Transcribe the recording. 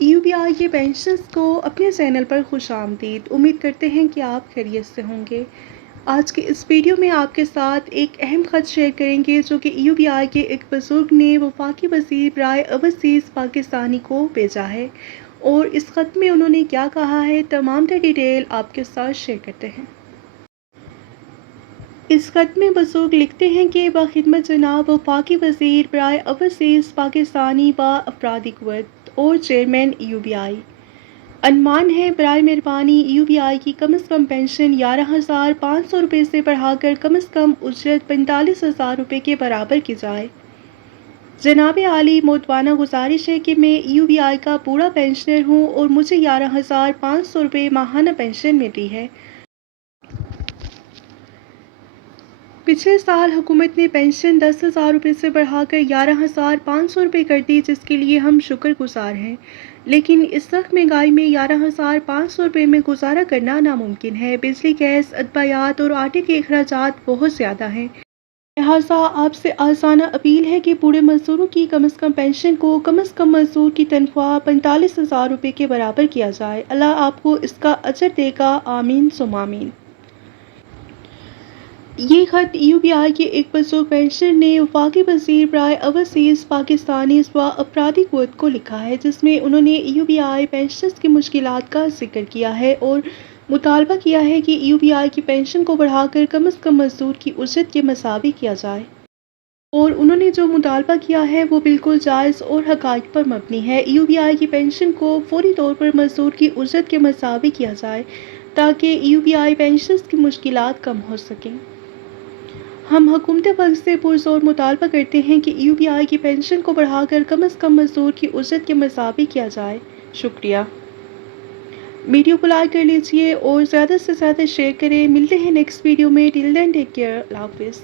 UBI کے pensioners کو اپنے چینل پر خوش آمدید۔ امید کرتے ہیں کہ آپ خیریت سے ہوں گے۔ آج کے اس ویڈیو میں آپ کے ساتھ ایک اہم خط شیئر کریں گے جو کہ UBI کے ایک بزرگ نے وفاقی وزیر برائے اوورسیز پاکستانی کو بھیجا ہے، اور اس خط میں انہوں نے کیا کہا ہے، تمام تر ڈیٹیل آپ کے ساتھ شیئر کرتے ہیں۔ اس خط میں بزرگ لکھتے ہیں کہ بخدمت جناب وفاقی وزیر برائے اوورسیز پاکستانی با افرادی قوت اور چیئرمین UBI، عنوان ہے برائے مہربانی UBI کی کم از کم پینشن 11,500 روپے سے بڑھا کر کم از کم اجرت 45,000 روپے کے برابر کی جائے۔ جناب عالی، مودبانہ گزارش ہے کہ میں UBI کا پورا پینشنر ہوں اور مجھے 11,500 روپے ماہانہ پینشن ملتی ہے۔ پچھلے سال حکومت نے پینشن 10,000 روپے سے بڑھا کر 11,500 روپے کر دی، جس کے لیے ہم شکر گزار ہیں، لیکن اس سخت مہنگائی میں 11,500 روپے میں گزارا کرنا ناممکن ہے۔ بجلی، گیس، ادویات اور آٹے کے اخراجات بہت زیادہ ہیں، لہٰذا آپ سے عاجزانہ اپیل ہے کہ بوڑھے مزدوروں کی کم از کم پینشن کو کم از کم مزدور کی تنخواہ 45,000 روپے کے برابر کیا جائے۔ اللہ آپ کو اس کا اجر دے گا، آمین ثم آمین۔ یہ خط UBI کے ایک بزرگ پینشنر نے وفاقی وزیر برائے اوورسیز پاکستانی با افرادی قوت کو لکھا ہے، جس میں انہوں نے UBI پینشنرز کی مشکلات کا ذکر کیا ہے اور مطالبہ کیا ہے کہ UBI کی پینشن کو بڑھا کر کم از کم مزدور کی اجرت کے مساوی کیا جائے، اور انہوں نے جو مطالبہ کیا ہے وہ بالکل جائز اور حقائق پر مبنی ہے۔ UBI کی پینشن کو فوری طور پر مزدور کی اجرت کے مساوی کیا جائے تاکہ UBI پینشنرز کی مشکلات کم ہو سکیں۔ ہم حکومت وقت سے پرزور مطالبہ کرتے ہیں کہ UBI کی پینشن کو بڑھا کر کم از کم مزدور کی اجرت کے مساوی کیا جائے۔ شکریہ۔ ویڈیو کو لائک کر لیجئے اور زیادہ سے زیادہ شیئر کریں۔ ملتے ہیں نیکسٹ ویڈیو میں۔ ٹل دین ٹیک کیئر۔ اللہ حافظ۔